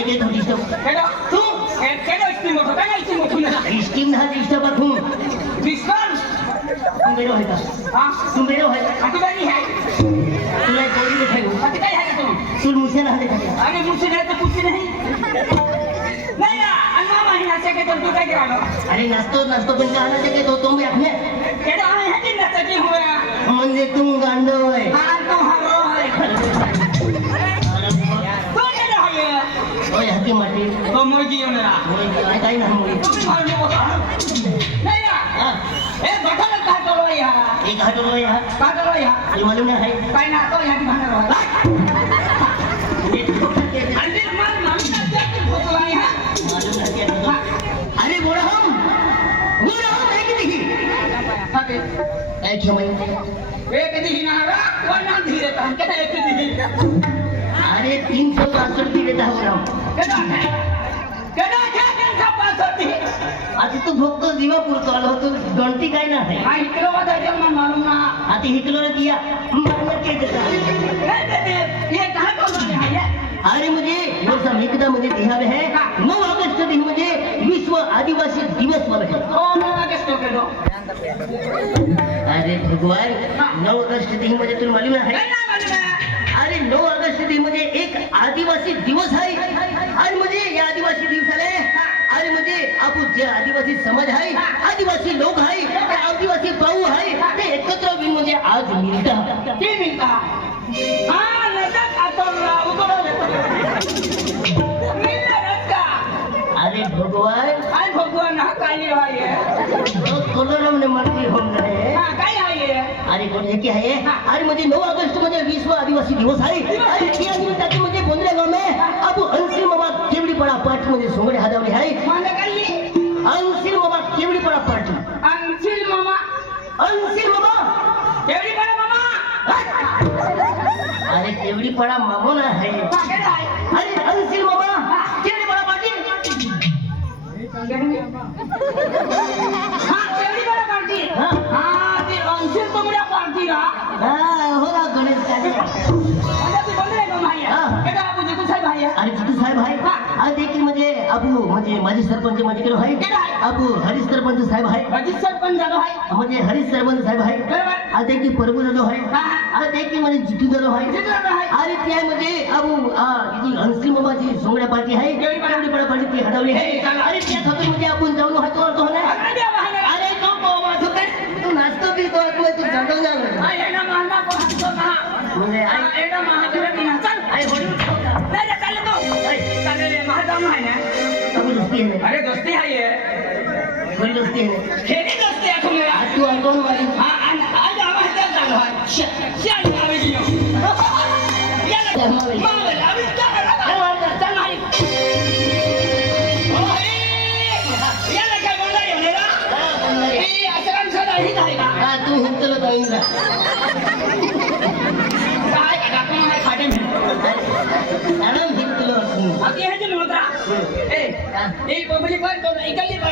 काय काय थोडी Pero, tu, eh, kaya istim mo to, kaya istim mo to na. Scheme ना disturb तू Discount. तुम बेरो है का Ha? तुम बेरो है Ati ba ni hai? तुला कोणी दिखाई Ati kaya hai ka tu? तू मुझसे ना दिखाई Ani मुझसे नहीं तो कुछ नहीं. नहीं ना, ang mama hinasa ka tu kaya kaya अरे नाचतो नाचतो पण का आणायचं काय तो तो मी आपले Kaya ano yung hindi nasa di huwa? म्हणजे तुम गांडो आहे Haan to haro hai. ओय हाती माटी Tu mo giyo na. ओय काय काय ना मुली Tu bi haro mo ka. नहीं ना. हा Eh, baka lang ka to ya. एक हात रो या Ka to ya. ये मालूम नाही है Kaya na to ya di mana ro. ये छोटा के Andi mal mal na siya ko to ya. मालूम नाही है अरे बोला हम बोला हम है कि नहीं Sabi, काय क्षमय eh kadi hinara, wala dhire tan kada ek di. अरे तीन सौ बासठ की देता हो अरे तीन सौ पासष्ट दिले धावराव आता तू फक्त दिवापूर चालू होतो गणती काय ना आहे. आता हिकलो दिया. अरे म्हणजे वो संहिता मध्ये म्हणजे लिहावे है. नऊ ऑगस्ट दिन म्हणजे विश्व आदिवासी दिवस मला अरे भगवान नऊ ऑगस्ट दिन म्हणजे तुला मालूम आहे. अरे नऊ ऑगस्ट दिन म्हणजे एक आदिवासी दिवस आहे. अरे म्हणजे या आदिवासी दिवसाला अरे म्हणजे आपण जे आदिवासी समाज आहे आदिवासी लोक आहे ते आदिवासी भाऊ आहे ते एकत्र बिन म्हणजे आज मिळता ते मिळता हा अरे भगवान. अरे भगवान हा काय म्हणते होऊन अरे कोण हे की आहे? अरे म्हणजे नऊ ऑगस्टमध्ये विश्व आदिवासी दिवस आहे. अरे म्हणजे गोंधळे गाव में अब अंसिर बाबा केवडी पडा पाठमध्ये म्हणजे सोंगडे हादावले आहे. अंसिर बाबा केवडी पडा पाठ अंसिर मामा अंसिर बाबा. केवडी पडा मामा. अरे केवडी पडा मामा ना है अरे अंसिर मामा केवडी पडा पाठी కూడా పార్టీరా होगा गणेश अरे किती म्हणजे म्हणजे माझे सरपंच माझे किलो आहे. अबू हरीश सरपंच साहेब आहे. म्हणजे हरीश सरपंच साहेब आहे. अरे देखील परभू दादा आहे. अरे देखील म्हणजे जितू दादा आहे. अरे त्यामध्ये म्हणजे अबू जी सोंगड्या पार्टी आहे. हटवली आहे. अरे त्या खतूमध्ये आपण जाऊन हातो म्हणजे Ay, आई enak mah kita tinggal. Cal. आई बोलू Dah dah cal tu. Ay, cal le mah dah mah ya. कमी दोस्ती आहे अरे दोस्ती है ये कोणी दोस्ती आहे खेरी दोस्ती है तुम्हें आज तू अंगण वाली हाँ आज आवाज दे चालू है क्या आवे गियो ये ले मारे अभी क्या कर रहा है चल मारी ओए ये ले क्या बोल रही है ना ये आचरण से नहीं जाएगा हा तू हिंदलो तो इंद्रा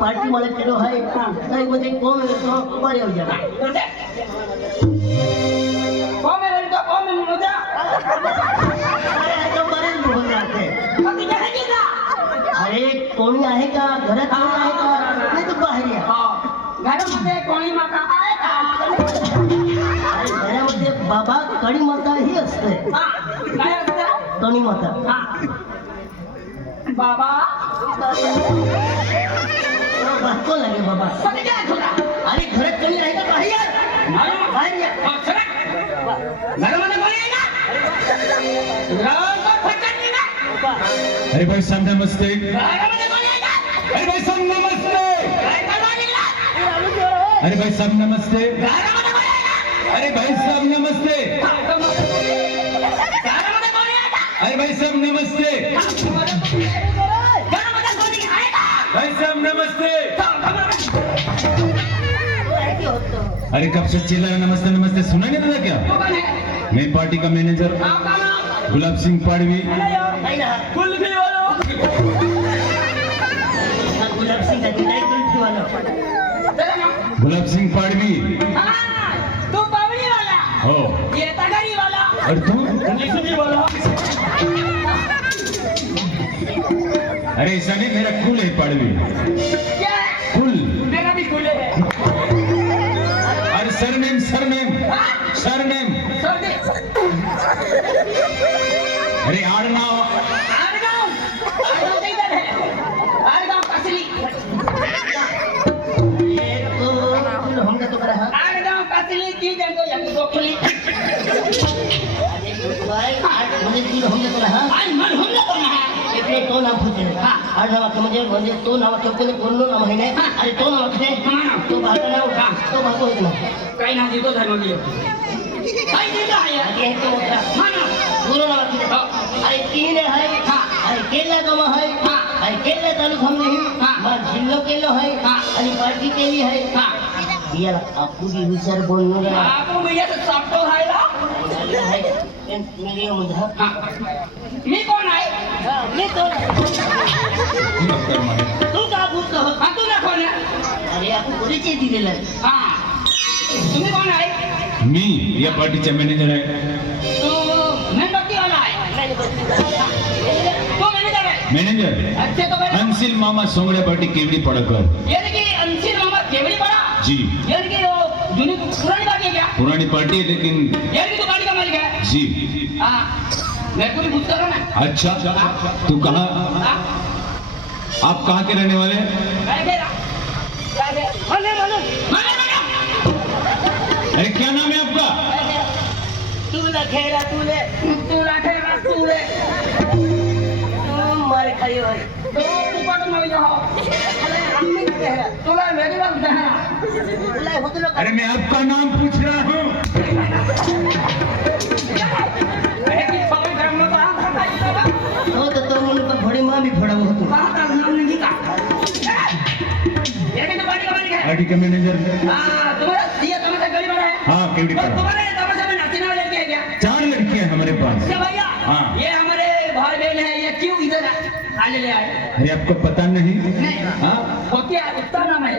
पार्टी वाले केरो है नहीं मुझे को में तो बड़े अरे कोणी आहे का? घरात कोणी आहे का? नाही तू बाहेर या। घरामध्ये कोणी माता आहे का? घरामध्ये बाबा कणी माता ही असते। कणी माता। बाबा अरे भाई सांग नमस्ते। अरे भाई सांग नमस्ते। अरे भाई साहब नमस्ते। अरे भाई साहब नमस्ते। अरे भाई साहब नमस्ते। भाई साहब नमस्ते अरे कब से चिल्ला रहा नमस्ते नमस्ते सुना नहीं था क्या कोण आहे? मैं पार्टी का मैनेजर? गुलाब सिंह पाड़वी वालो. हा गुलाब सिंह पाड़वी हा, तू पावडीवाला. हो येता घरीवाला. और तू निसुनीवाला. अरे ऐसा नहीं मेरा कुल है पाड़वी कुल मेरा भी खुले है. अरे सरनेम सरनेम? सरनेम. अरे आडनाव ते है. तो कुल तो हा की जंगो यंग गोखली. भाई आज कुल हमने तो हा आणि मन हुंडा कोण आहे? ಅಂದ್ರೆ ತೋ ನಾಮ ಪೂಜೆ ಅದು ನಾಮ ತಮಗೆ ಒಂದೇ ತೋ ನಾಮ ಚಪ್ಪಲಿ ಕೊರಲು ನಾಮ ಹೇನೆ ಅರೆ ತೋ ನಾಮ ಕಡೆ ತೋ ಭಾಗ ನಾವು ತೋ ಭಾಗ ಹೋಯ್ತು ಕೈ ನಾ ದಿಗೋ ಧರ್ಮ ಲಿಯೋ ಕೈ ದಿಗೋ ಹೈ ಅದೇ ತೋ ಮಾನ ಗುರು ನಾಮ ಕಡೆ ಅರೆ ತೀನೆ ಹೈ ಅರೆ ಕೇಲ ಗಮ ಹೈ अरे केले तालु हम नहीं मार जिल्लो केलो है अरे पार्टी केली है यार आपू भी विचार बोलनो रे आपू भैया तो सापटो है ना मेरे मुझे मी कोण आहे मी तो तू का हा। तुला कोण अरे आपण परिचय दिलेला हा। तुम्ही कोण आहे मी या पार्टीचा मॅनेजर आहे तू मेणबत्तीवाला आहे तू मॅनेजर आहे मॅनेजर? अच्छे तो बैठो मामा सोंगड़े पार्टी केवड़ी पड़कर यानी कि अंशील मामा केवड़ी पड़ा? जी। यानी कि पुरानी बात है क्या? पुरानी पार्टी है लेकिन यानी कि तू गाड़ी का मालिक है? जी। हाँ। मेरे ना। अच्छा तू कहाँ? आप कहाँ के रहने वाले अरे क्या नाम है आपका? तुला खेळा तुले तुला ठेवा तुले तू मारे तो हो अरे केला तुला वेगळी बात अरे मैं आपका नाम पूछ रहा हूँ। का मैनेजर हाँ है? हाँ केवड़ी क्या? चार लड़कियाँ हैं हमारे पास। अच्छा हाँ। ये हमारे भाई बहन है ये क्यों इधर आने ले आए? अरे आपको पता नहीं? नहीं। हाँ। है?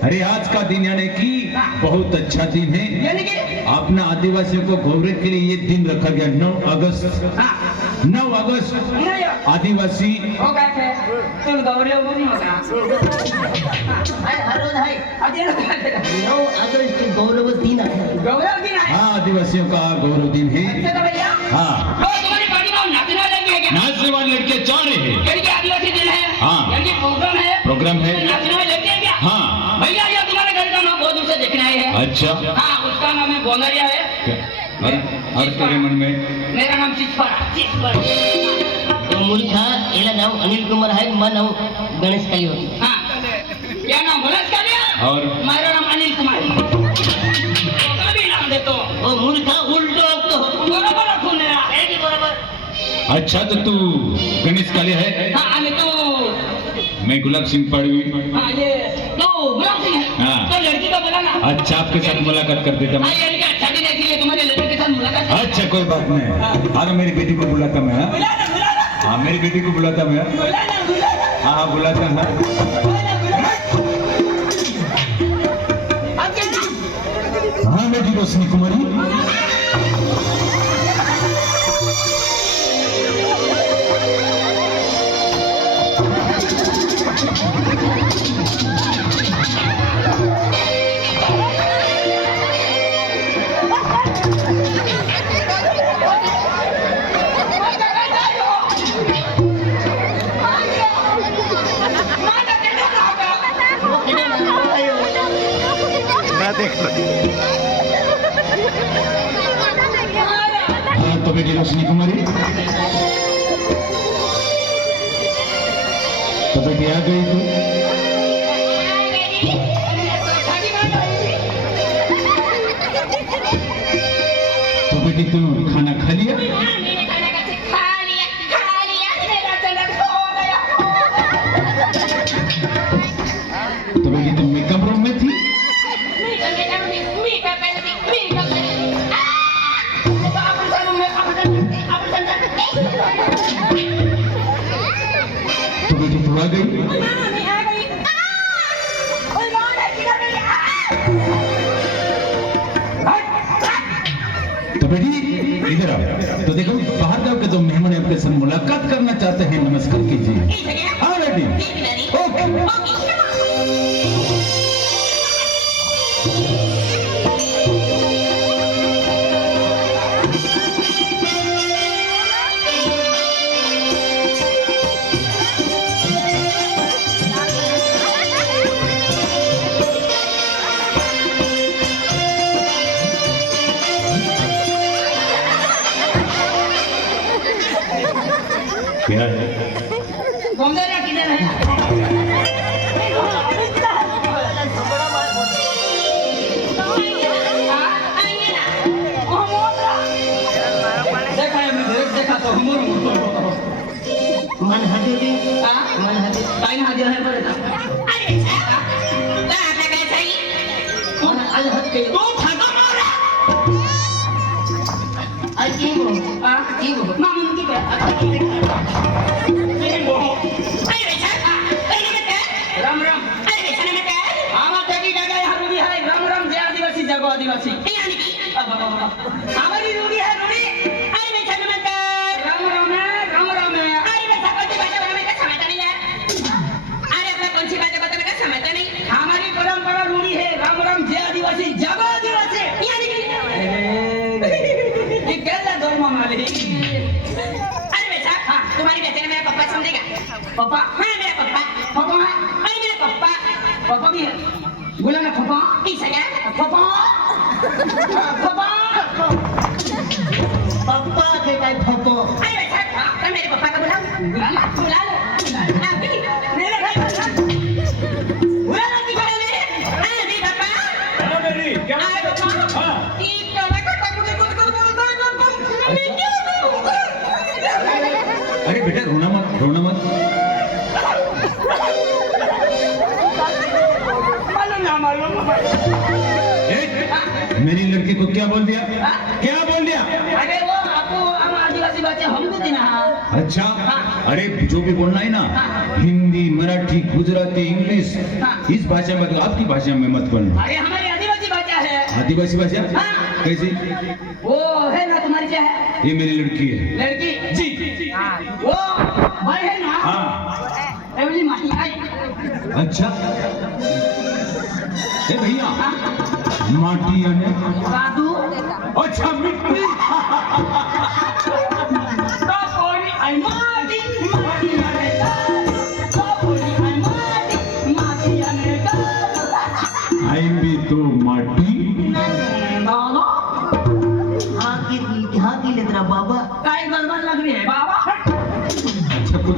अरे आज का दिन यानी कि बहुत अच्छा दिन है। यानी कि अपना आदिवासियों को गौरव के लिए ये दिन रखा गया 9 अगस्त। हाँ 9 अगस्त आदिवासी हो गौरव दिन दिन हाँ आदिवासियों का गौरव दिन है। अच्छा तो हाँ। तुम्हारी पार्टी में नाचने वाले लड़के हैं लड़कियाँ चार है। दिन है। हाँ। प्रोग्राम है। प्रोग्राम है। हैं हाँ। भैया ये तुम्हारे घर का नाम बहुत दूर से देखने आए हैं। अच्छा। हाँ उसका नाम है बोंगरिया है। क्या? और और तेरे मन में मेरा नाम चिचपरा तो मूर्खा याला नाव अनिल कुमार आहे मग नाव गणेश काली होती। हाँ। क्या नाम इसका भैया और मेरा नाम अनिल कुमार उसका भी नाम दे तो ओ मूर्खा उलटो तो बरोबर रखून मेरा आहे की बरोबर। अच्छा तो तू गणेश काले है? हाँ आणि तो मैं गुलाब सिंह पड़वी। हाँ ये तो गुलाब सिंह है। हाँ। तो लड़की को बोला ना। अच्छा आपके साथ मुलाकात कर देता हाँ अच्छा कोई बात नहीं। हाँ तो मेरी बेटी को बुलाता मैं हाँ? हाँ मेरी बेटी को बुलाता मैं हाँ? हाँ हाँ बुलाता हाँ। बुला ना हाँ मेरी रोशनी कुमारी। আমরা দেখলাম। তবে রশ্মি কুমারী তবে কে আ গই তো খানা तू बेटी इधर आओ। तो देखो बाहर जाओ के जो मेहमान आपके साथ मुलाकात करना चाहते हैं नमस्कार कीजिए। हाँ बेटी ओके। quedó ये कैसा दो मामा अरे बेटा हाँ तुम्हारी बेटे ने मेरा पप्पा समझेगा पप्पा हाँ मेरा पप्पा पप्पा हाँ मेरा पप्पा पप्पा भी है बोला ना पप्पा इस गया पप्पा पप्पा पप्पा के काय पप्पा अरे बेटा रोना मत रोना मत। मेरी लड़की को क्या बोल दिया? आ? क्या बोल दिया? अरे वो आपको हम आदिवासी बच्चे हमको देना अच्छा अरे जो भी बोलना है ना हिंदी मराठी गुजराती इंग्लिश इस भाषा में तो आपकी भाषा में मत बोलना। अरे हमारी आदिवासी भाषा है। आदिवासी भाषा? कैसी? वो है ना तुम्हारी क्या है ये मेरी लड़की है। लड़की? जी। वो भाई है ना? हाँ। एवली माही है अच्छा। ए भैया माटी यानी बादू। अच्छा मिट्टी।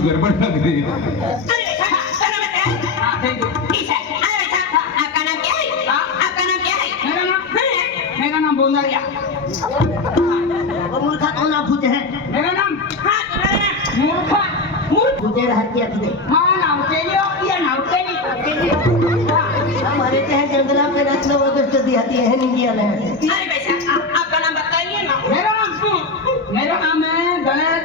गड़बड़ लग रही है। आपका नाम क्या है आपका नाम क्या है मेरा नाम मेरा नाम बोंदरिया मूर्खा कौन आप पूछे हैं मेरा नाम हाँ तुम्हारा नाम मूर्खा मूर्ख पूछे रहा किया तुझे हाँ नाव तेलियो या नाव तेली हम रहते हैं जंगला में रत्न अगस्त दिहाती है इंडिया में अरे बेटा आपका नाम बताइए ना मेरा नाम मेरा नाम है गणेश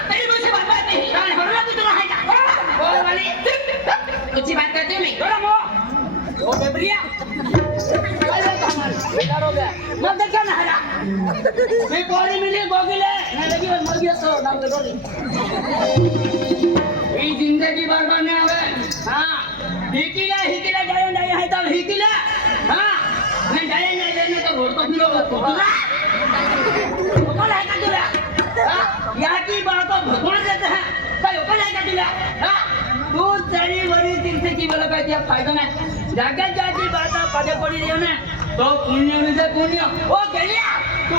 है बोल वाली कुछ बात करती हूँ मैं थोड़ा मो ओ बेबरिया अरे कमाल बेकार हो गया मत देखा ना हरा मैं कोड़ी मिली गोगिले ना लगी बस मर गया सो नाम ले डोली ये जिंदगी बर्बाद नहीं होवे हाँ हिकिला हिकिला जाए नहीं है तब हिकिला हाँ नहीं जाए नहीं जाने तो रोड तो भी लोग तुला कौन है का तुला हाँ यहाँ की बात को भगवान देते हैं भाई कौन है का तुला हाँ तू तेरी बड़ी तीर्थ की बोला कहती अब फ़ायदा नहीं जगत जाती बात पदे पड़ी रही ना तो पुण्य में से पुण्य। ओ गलिया तू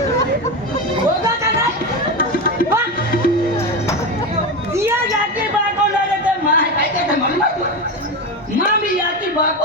होगा का नहीं वाह दिया जाती बात ना रहते माँ काय कहते मालूम है तुझे? जाती बात को